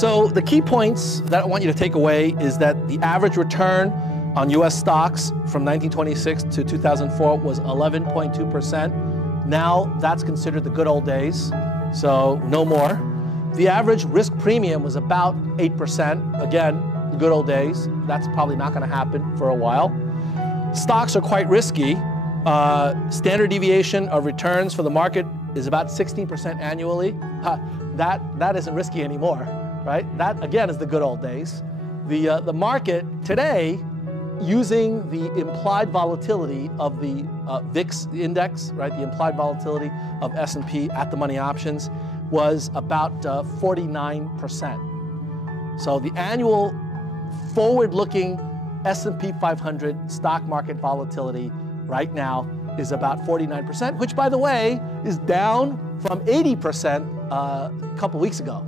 So the key points that I want you to take away is that the average return on US stocks from 1926 to 2004 was 11.2%. Now that's considered the good old days, so no more. The average risk premium was about 8%. Again, the good old days. That's probably not going to happen for a while. Stocks are quite risky. Standard deviation of returns for the market is about 16% annually. That isn't risky anymore, right? That, again, is the good old days. The market today, using the implied volatility of the VIX index, right? The implied volatility of S&P at the money options was about 49%. So the annual forward-looking S&P 500 stock market volatility right now is about 49%, which, by the way, is down from 80% a couple weeks ago.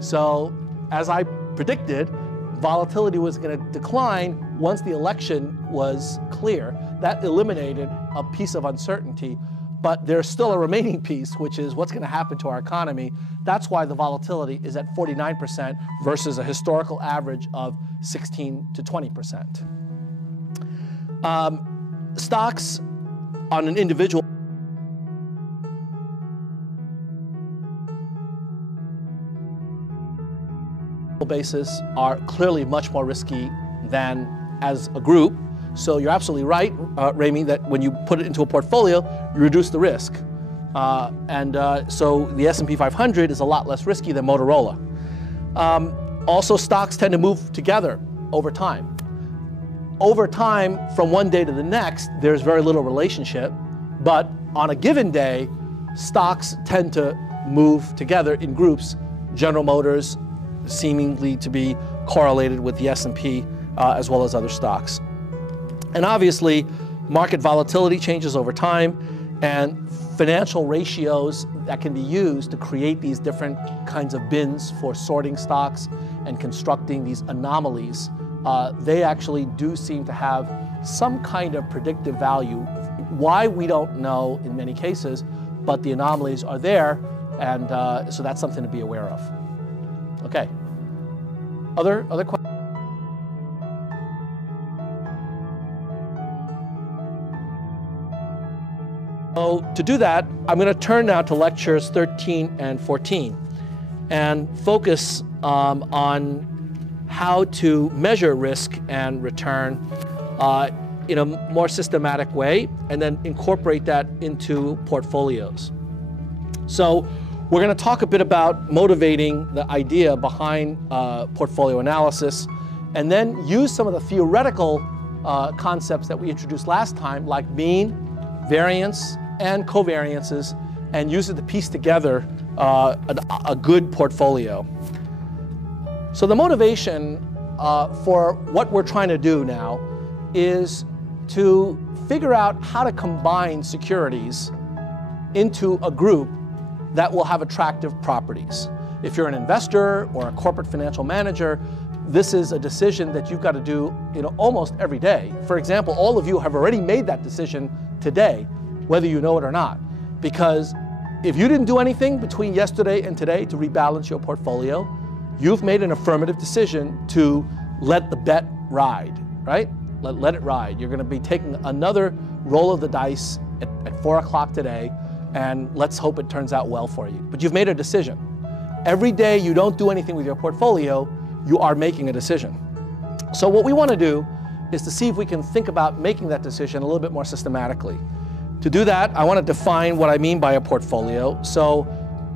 So as I predicted, volatility was going to decline once the election was clear. That eliminated a piece of uncertainty, but there's still a remaining piece, which is what's going to happen to our economy. That's why the volatility is at 49% versus a historical average of 16 to 20%. Stocks on an individual basis are clearly much more risky than as a group. So you're absolutely right, Ramy, that when you put it into a portfolio, you reduce the risk. So the S&P 500 is a lot less risky than Motorola. Also, stocks tend to move together over time. Over time, from one day to the next, there's very little relationship. But on a given day, stocks tend to move together in groups. General Motors seemingly to be correlated with the S&P as well as other stocks. And obviously, market volatility changes over time, and financial ratios that can be used to create these different kinds of bins for sorting stocks and constructing these anomalies, they actually do seem to have some kind of predictive value. Why, we don't know in many cases, but the anomalies are there, and so that's something to be aware of. Okay. Other questions? So to do that, I'm going to turn now to lectures 13 and 14 and focus on how to measure risk and return in a more systematic way, and then incorporate that into portfolios. So we're going to talk a bit about motivating the idea behind portfolio analysis, and then use some of the theoretical concepts that we introduced last time, like mean, variance, and covariances, and use it to piece together a good portfolio. So the motivation for what we're trying to do now is to figure out how to combine securities into a group that will have attractive properties. If you're an investor or a corporate financial manager, this is a decision that you've got to do almost every day. For example, all of you have already made that decision today, whether you know it or not. Because if you didn't do anything between yesterday and today to rebalance your portfolio, you've made an affirmative decision to let the bet ride, right? Let it ride. You're going to be taking another roll of the dice at 4 o'clock today, and let's hope it turns out well for you. But you've made a decision. Every day you don't do anything with your portfolio, you are making a decision. So what we want to do is to see if we can think about making that decision a little bit more systematically. To do that, I want to define what I mean by a portfolio. So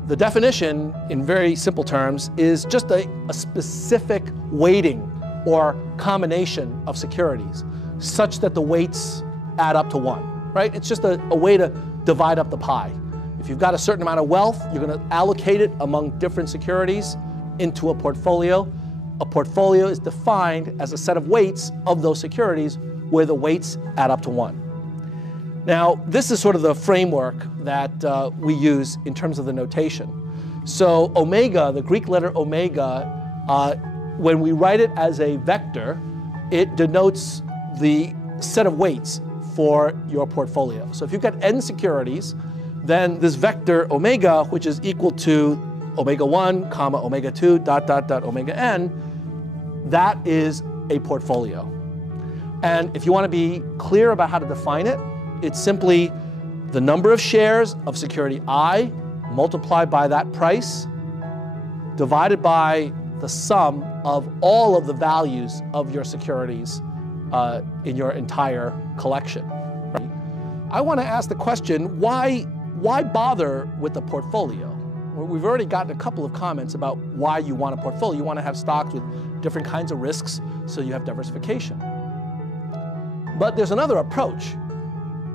the definition, in very simple terms, is just a specific weighting or combination of securities such that the weights add up to 1, right? It's just a way to divide up the pie. If you've got a certain amount of wealth, you're going to allocate it among different securities into a portfolio. A portfolio is defined as a set of weights of those securities where the weights add up to 1. Now, this is sort of the framework that we use in terms of the notation. So omega, the Greek letter omega, when we write it as a vector, it denotes the set of weights for your portfolio. So if you've got n securities, then this vector omega, which is equal to omega 1, comma, omega 2, dot, dot, dot, omega n, that is a portfolio. And if you want to be clear about how to define it, it's simply the number of shares of security I multiplied by that price divided by the sum of all of the values of your securities in your entire collection. Right? I want to ask the question, why bother with the portfolio? Well, we've already gotten a couple of comments about why you want a portfolio. You want to have stocks with different kinds of risks, so you have diversification. But there's another approach,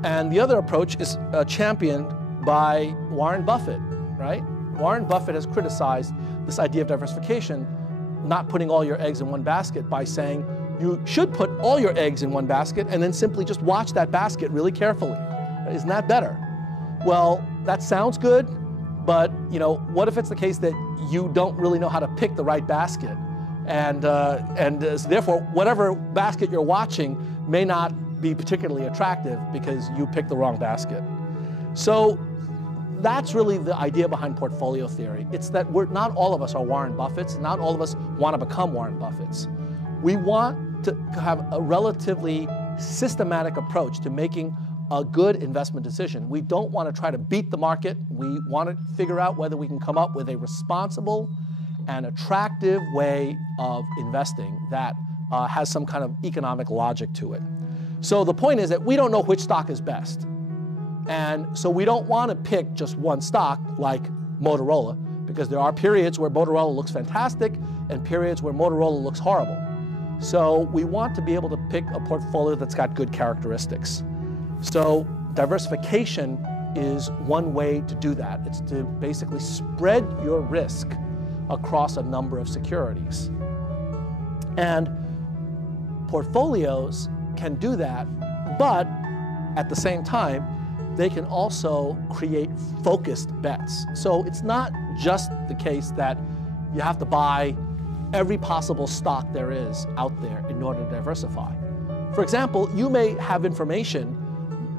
and the other approach is championed by Warren Buffett, right? Warren Buffett has criticized this idea of diversification, not putting all your eggs in one basket, by saying you should put all your eggs in one basket and then simply just watch that basket really carefully. Isn't that better? Well, that sounds good, but what if it's the case that you don't really know how to pick the right basket? And therefore, whatever basket you're watching may not be particularly attractive because you picked the wrong basket. So that's really the idea behind portfolio theory. It's that not all of us are Warren Buffetts. Not all of us want to become Warren Buffetts. We want to have a relatively systematic approach to making a good investment decision. We don't want to try to beat the market. We want to figure out whether we can come up with a responsible and attractive way of investing that has some kind of economic logic to it. So the point is that we don't know which stock is best. And so we don't want to pick just one stock like Motorola, because there are periods where Motorola looks fantastic and periods where Motorola looks horrible. So we want to be able to pick a portfolio that's got good characteristics. So diversification is one way to do that. It's to basically spread your risk across a number of securities. And portfolios can do that, but at the same time, they can also create focused bets. So it's not just the case that you have to buy every possible stock there is out there in order to diversify. For example, you may have information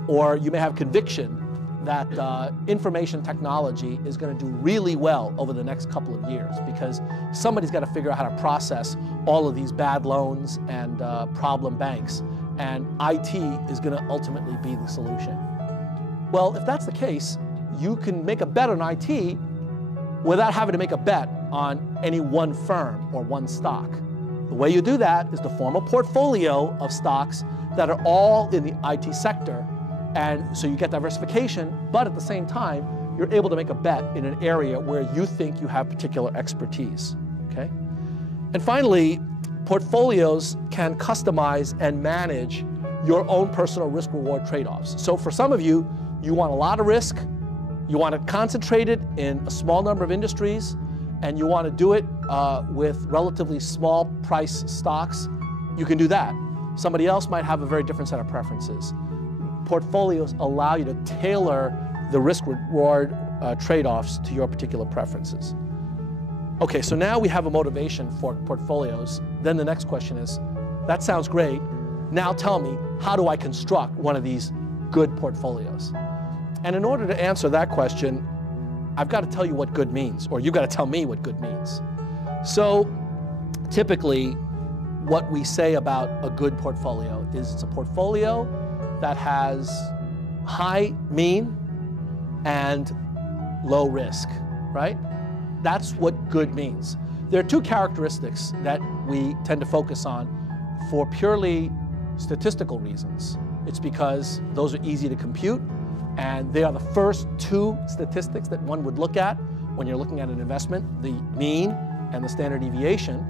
or you may have conviction that information technology is going to do really well over the next couple of years because somebody's got to figure out how to process all of these bad loans and problem banks, and IT is going to ultimately be the solution. Well, if that's the case, you can make a bet on IT without having to make a bet on any one firm or one stock. The way you do that is to form a portfolio of stocks that are all in the IT sector, and so you get diversification, but at the same time, you're able to make a bet in an area where you think you have particular expertise, okay? And finally, portfolios can customize and manage your own personal risk-reward trade-offs. So for some of you, you want a lot of risk, you want it concentrated in a small number of industries, and you want to do it with relatively small price stocks. You can do that. Somebody else might have a very different set of preferences. Portfolios allow you to tailor the risk-reward trade-offs to your particular preferences. Okay, so now we have a motivation for portfolios. Then the next question is, that sounds great. Now tell me, how do I construct one of these good portfolios? And in order to answer that question, I've got to tell you what good means, or you've got to tell me what good means. So typically, what we say about a good portfolio is it's a portfolio that has high mean and low risk, right? That's what good means. There are two characteristics that we tend to focus on for purely statistical reasons. It's because those are easy to compute, and they are the first two statistics that one would look at when you're looking at an investment, the mean and the standard deviation.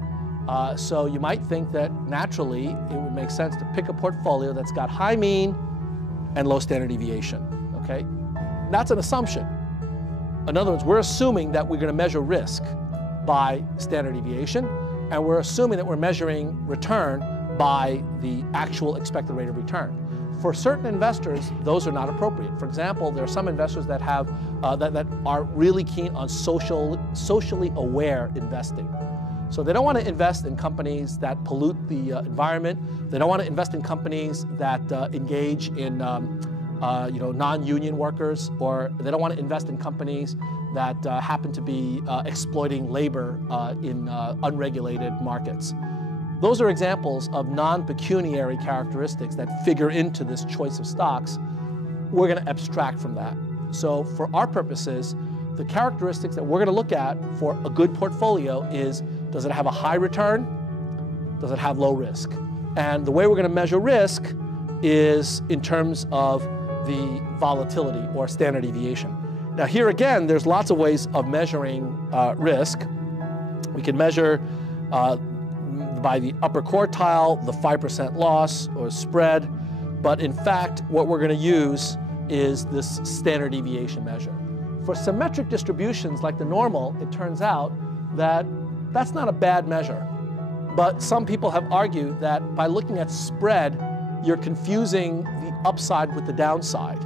So you might think that naturally it would make sense to pick a portfolio that's got high mean and low standard deviation, okay? That's an assumption. In other words, we're assuming that we're going to measure risk by standard deviation, and we're assuming that we're measuring return by the actual expected rate of return. For certain investors, those are not appropriate. For example, there are some investors that have that are really keen on socially aware investing. So they don't want to invest in companies that pollute the environment. They don't want to invest in companies that engage in non-union workers, or they don't want to invest in companies that happen to be exploiting labor in unregulated markets. Those are examples of non-pecuniary characteristics that figure into this choice of stocks. We're going to abstract from that. So for our purposes, the characteristics that we're going to look at for a good portfolio is, does it have a high return? Does it have low risk? And the way we're going to measure risk is in terms of the volatility or standard deviation. Now here again, there's lots of ways of measuring risk. We can measure by the upper quartile, the 5% loss or spread, but in fact, what we're going to use is this standard deviation measure. For symmetric distributions like the normal, it turns out that that's not a bad measure. But some people have argued that by looking at spread, you're confusing the upside with the downside,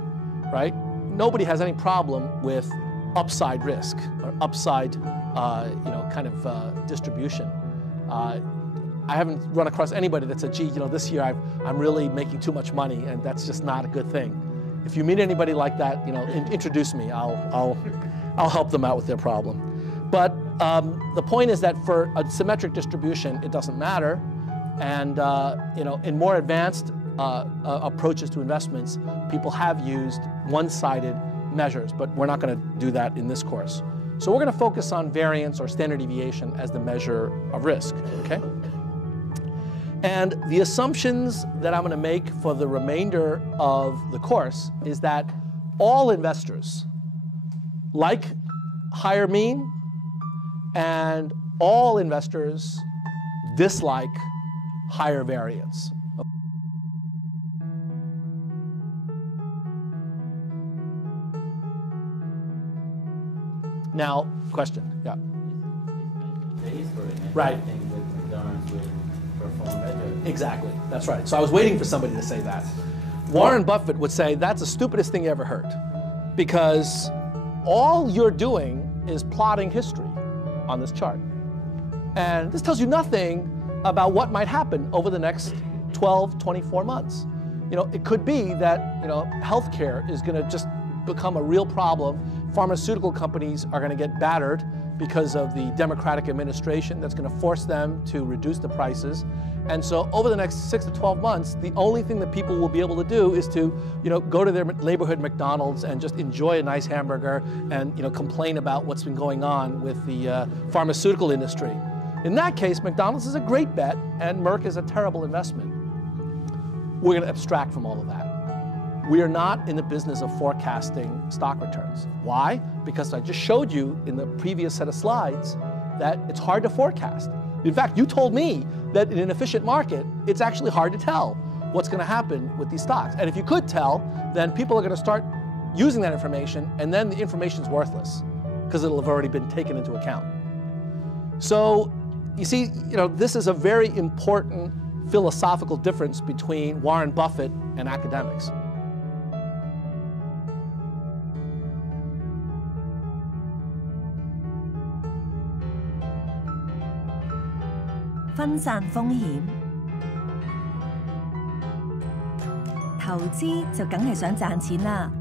right? Nobody has any problem with upside risk or upside, distribution. I haven't run across anybody that said, gee, this year I'm really making too much money, and that's just not a good thing. If you meet anybody like that, introduce me. I'll help them out with their problem. But the point is that for a symmetric distribution, it doesn't matter. And in more advanced approaches to investments, people have used one-sided measures, but we're not going to do that in this course. So we're going to focus on variance or standard deviation as the measure of risk, okay? And the assumptions that I'm going to make for the remainder of the course is that all investors like higher mean, and all investors dislike higher variance. Now, question, yeah. Right. Exactly, that's right. So I was waiting for somebody to say that. Warren Buffett would say that's the stupidest thing you ever heard, because all you're doing is plotting history on this chart. And this tells you nothing about what might happen over the next 12, 24 months. It could be that, healthcare is going to just become a real problem. Pharmaceutical companies are going to get battered because of the Democratic administration that's going to force them to reduce the prices. And so over the next 6 to 12 months, the only thing that people will be able to do is to, go to their neighborhood McDonald's and just enjoy a nice hamburger and, complain about what's been going on with the pharmaceutical industry. In that case, McDonald's is a great bet and Merck is a terrible investment. We're going to abstract from all of that. We are not in the business of forecasting stock returns. Why? Because I just showed you in the previous set of slides that it's hard to forecast. In fact, you told me that in an efficient market, it's actually hard to tell what's going to happen with these stocks. And if you could tell, then people are going to start using that information, and then the information's worthless because it'll have already been taken into account. So you see, this is a very important philosophical difference between Warren Buffett and academics.分散風險，投資就梗係想賺錢啦。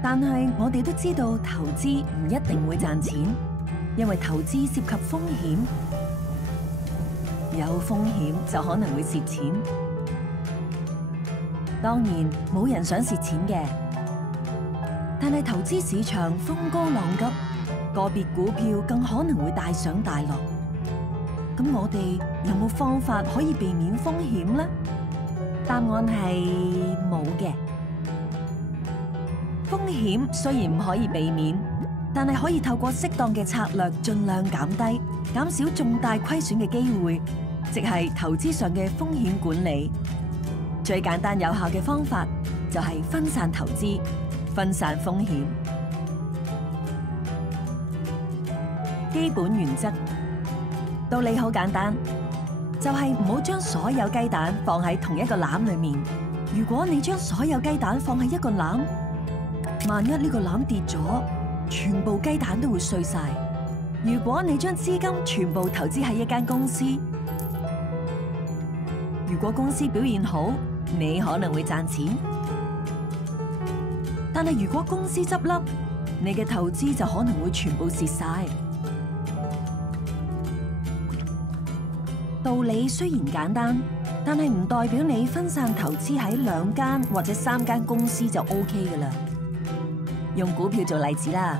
但係我哋都知道投資唔一定會賺錢，因為投資涉及風險，有風險就可能會蝕錢。當然冇人想蝕錢嘅，但係投資市場風高浪急。個別股票更可能會大上大落，咁我哋有冇方法可以避免風險呢？答案係冇嘅。風險雖然唔可以避免，但係可以透過適當嘅策略盡量減低，減少重大虧損嘅機會，即係投資上嘅風險管理。最簡單有效嘅方法就係分散投資，分散風險。基本原則道理好簡單，就係唔好將所有雞蛋放喺同一個籃裏面。如果你將所有雞蛋放喺一個籃，萬一呢個籃跌咗，全部雞蛋都會碎晒。如果你將資金全部投資喺一間公司，如果公司表現好，你可能會賺錢。但係如果公司執笠，你嘅投資就可能會全部蝕晒。道理雖然簡單，但係唔代表你分散投資喺2間或者3間公司就 OK 噶啦。用股票做例子啦，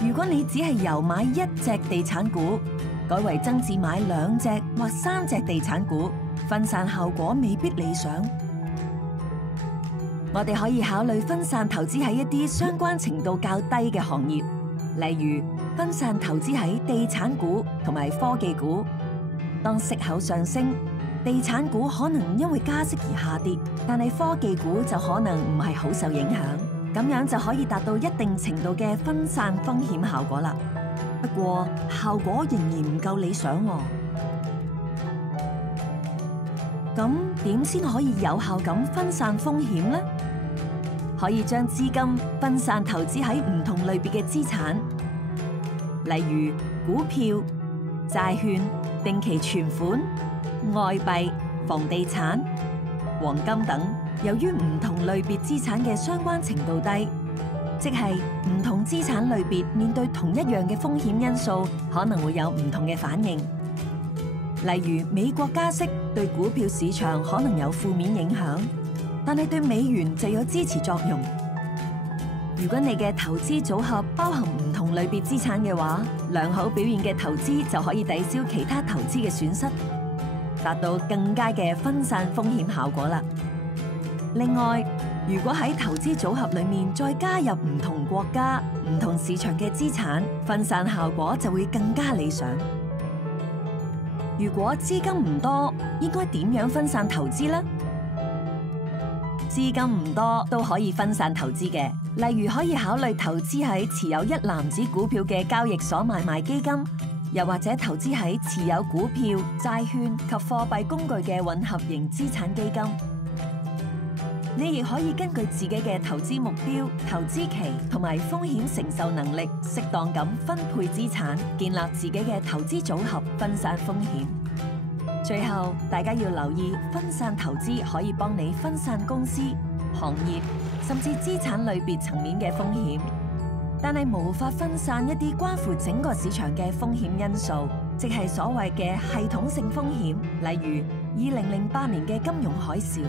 如果你只係由買1隻地產股，改為增至買2隻或3隻地產股，分散效果未必理想。我哋可以考慮分散投資喺一啲相關程度較低嘅行業，例如分散投資喺地產股同埋科技股。當息口上升，地產股可能因為加息而下跌，但係科技股就可能唔係好受影響，咁樣就可以達到一定程度嘅分散風險效果啦。不過效果仍然唔夠理想喎。咁點先可以有效咁分散風險呢？可以將資金分散投資喺唔同類別嘅資產，例如股票、債券、定期存款、外幣、房地產、黃金等。由於唔同類別資產嘅相關程度低，即係唔同資產類別面對同一樣嘅風險因素，可能會有唔同嘅反應。例如美國加息對股票市場可能有負面影響，但係對美元就有支持作用。如果你嘅投資組合包含唔同類別資產嘅話，良好表現嘅投資就可以抵消其他投資嘅損失，達到更佳嘅分散風險效果啦。另外，如果喺投資組合裏面再加入唔同國家、唔同市場嘅資產，分散效果就會更加理想。如果資金唔多，應該點樣分散投資呢？資金唔多都可以分散投資嘅，例如可以考慮投資喺持有一籃子股票嘅交易所買賣基金，又或者投資喺持有股票、債券及貨幣工具嘅混合型資產基金。你亦可以根據自己嘅投資目標、投資期同埋風險承受能力，適當咁分配資產，建立自己嘅投資組合，分散風險。最後，大家要留意，分散投資可以幫你分散公司、行業甚至資產類別層面嘅風險，但係無法分散一啲關乎整個市場嘅風險因素，即係所謂嘅系統性風險，例如2008年嘅金融海嘯。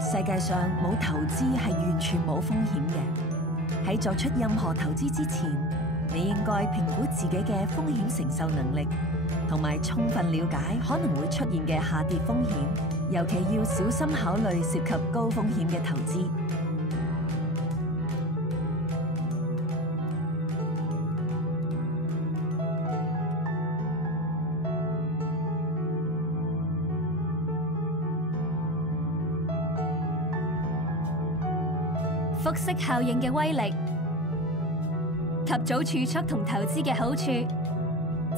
世界上冇投資係完全冇風險嘅。喺作出任何投資之前，你應該評估自己嘅風險承受能力，同埋充分了解可能會出現嘅下跌風險，尤其要小心考慮涉及高風險嘅投資。複息效應嘅威力，及早儲蓄同投資嘅好處，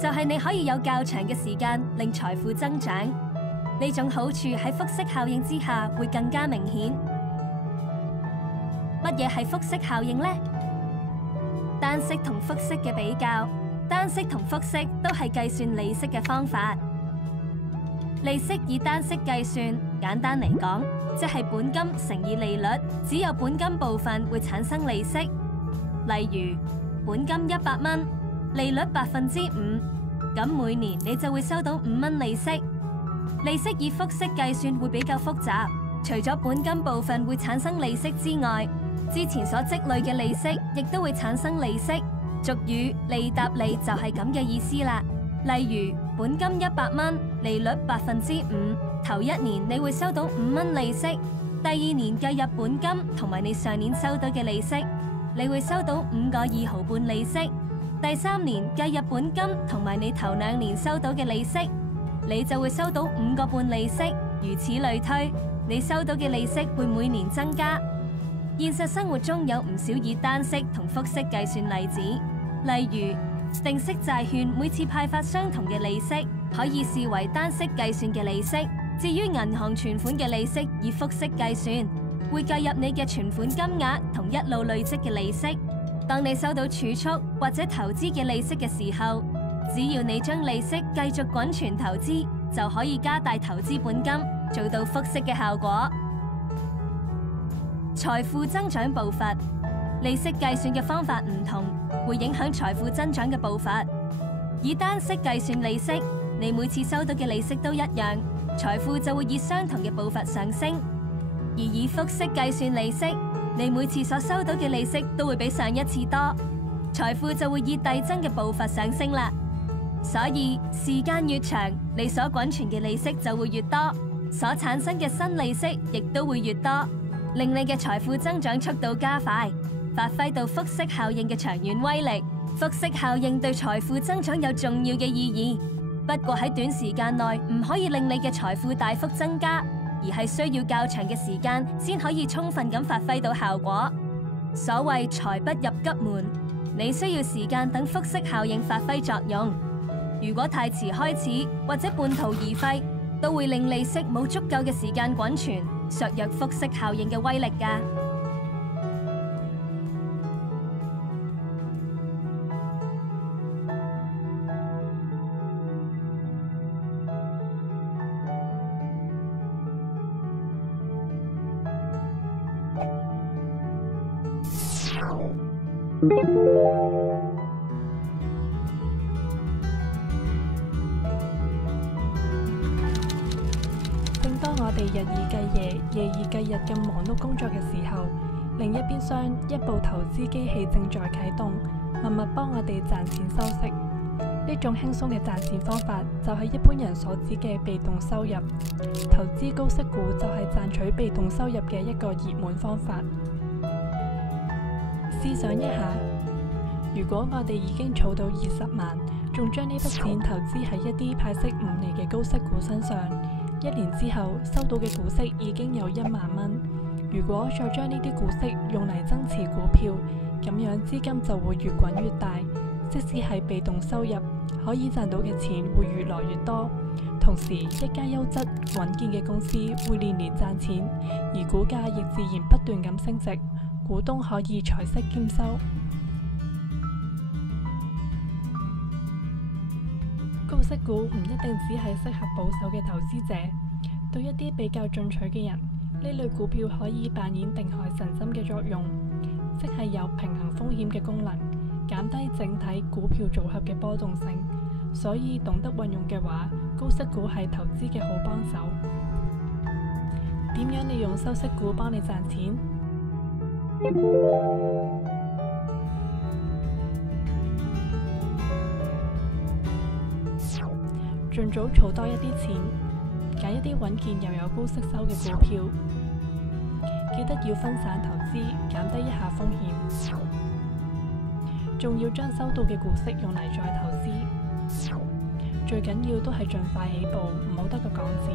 就係你可以有較長嘅時間令財富增長。呢種好處喺複息效應之下會更加明顯。乜嘢係複息效應呢？單息同複息嘅比較，單息同複息都係計算利息嘅方法。利息以單息計算，簡單嚟講，即係本金乘以利率，只有本金部分會產生利息。例如，本金100蚊，利率5%，咁每年你就會收到5蚊利息。利息以複息計算會比較複雜，除咗本金部分會產生利息之外，之前所積累嘅利息亦都會產生利息。俗語利搭利就係咁嘅意思啦。例如，本金100蚊，利率5%，頭1年你會收到5蚊利息，第2年計入本金同埋你上年收到嘅利息，你會收到5個2毫半利息，第3年計入本金同埋你頭2年收到嘅利息，你就會收到5個半利息，如此類推，你收到嘅利息會每年增加。現實生活中有唔少以單息同複息計算例子，例如定息債券每次派發相同嘅利息，可以視為單息計算嘅利息。至於銀行存款嘅利息以複息計算，會計入你嘅存款金額同一路累積嘅利息。當你收到儲蓄或者投資嘅利息嘅時候，只要你將利息繼續滾存投資，就可以加大投資本金，做到複息嘅效果。財富增長步伐。利息計算嘅方法唔同，會影響財富增長嘅步伐。以單息計算利息，你每次收到嘅利息都一樣，財富就會以相同嘅步伐上升；而以複息計算利息，你每次所收到嘅利息都會比上一次多，財富就會以遞增嘅步伐上升啦。所以時間越長，你所滾存嘅利息就會越多，所產生嘅新利息亦都會越多，令你嘅財富增長速度加快，發揮到複息效應嘅長遠威力。複息效應對財富增長有重要嘅意義，不過喺短時間內唔可以令你嘅財富大幅增加，而係需要較長嘅時間先可以充分咁發揮到效果。所謂財不入急門，你需要時間等複息效應發揮作用。如果太遲開始或者半途而廢，都會令利息冇足夠嘅時間滾存，削弱複息效應嘅威力㗎。正當我哋日以繼夜、夜以繼日咁忙碌工作嘅時候，另一邊廂一部投資機器正在啟動，默默幫我哋賺錢收息。呢種輕鬆嘅賺錢方法就係一般人所指嘅被動收入。投資高息股就係賺取被動收入嘅一個熱門方法。試想一下，如果我哋已經儲到20萬，仲將呢筆錢投資喺一啲派息5厘嘅高息股身上，1年之後收到嘅股息已經有1萬蚊。如果再將呢啲股息用嚟增持股票，咁樣資金就會越滾越大。即使係被動收入，可以賺到嘅錢會越來越多。同時，一家優質穩健嘅公司會年年賺錢，而股價亦自然不斷咁升值，股東可以財息兼收。高息股唔一定只係適合保守嘅投資者，對一啲比較進取嘅人，呢類股票可以扮演定海神針嘅作用，即係有平衡風險嘅功能，減低整體股票組合嘅波動性。所以懂得運用嘅話，高息股係投資嘅好幫手。點樣利用收息股幫你賺錢？盡早儲多一啲錢，揀一啲穩健又有高息收嘅股票。記得要分散投資，減低一下風險。仲要將收到嘅股息用嚟再投資。最緊要都係盡快起步，唔好得個講字。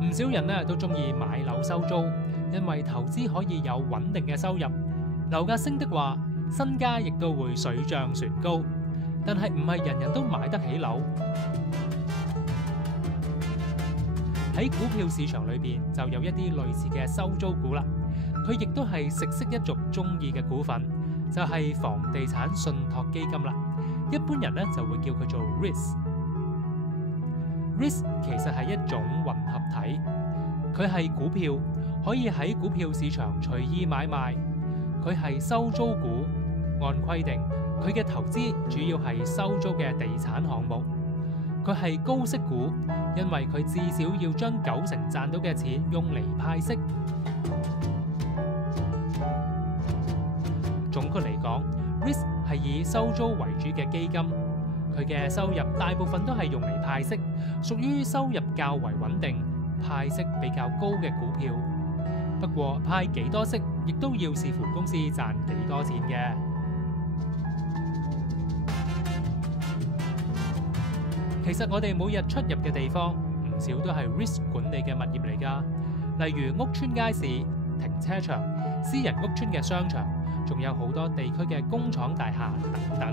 唔少人呢都中意買樓收租，因為投資可以有穩定嘅收入。樓價升的話，身家亦都會水漲船高。但係唔係人人都買得起樓。喺股票市場裏邊就有一啲類似嘅收租股啦，佢亦都係食色一族中意嘅股份，就係房地產信託基金啦。一般人呢就會叫佢做 REITs。REITs 其實係一種混合體，佢係股票，可以喺股票市場隨意買賣。佢係收租股，按規定佢嘅投資主要係收租嘅地產項目。佢係高息股，因為佢至少要將90%賺到嘅錢用嚟派息。總括嚟講， REITs 係以收租為主嘅基金，佢嘅收入大部分都係用嚟派息，屬於收入較為穩定、派息比較高嘅股票。不過派幾多息，亦都要視乎公司賺幾多錢嘅。其實我哋每日出入嘅地方，唔少都係 risk 管理嘅物業嚟㗎，例如屋邨街市、停車場、私人屋邨嘅商場，仲有好多地區嘅工廠大廈等等。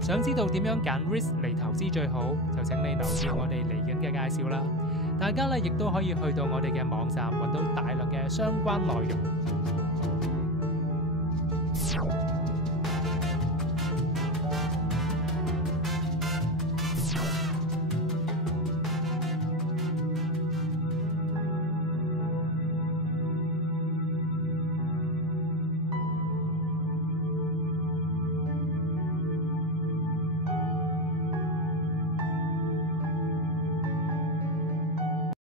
想知道點樣揀 risk 嚟投資最好，就請你留意我哋嚟緊嘅介紹啦。大家咧亦都可以去到我哋嘅網站，揾到大量嘅相關內容。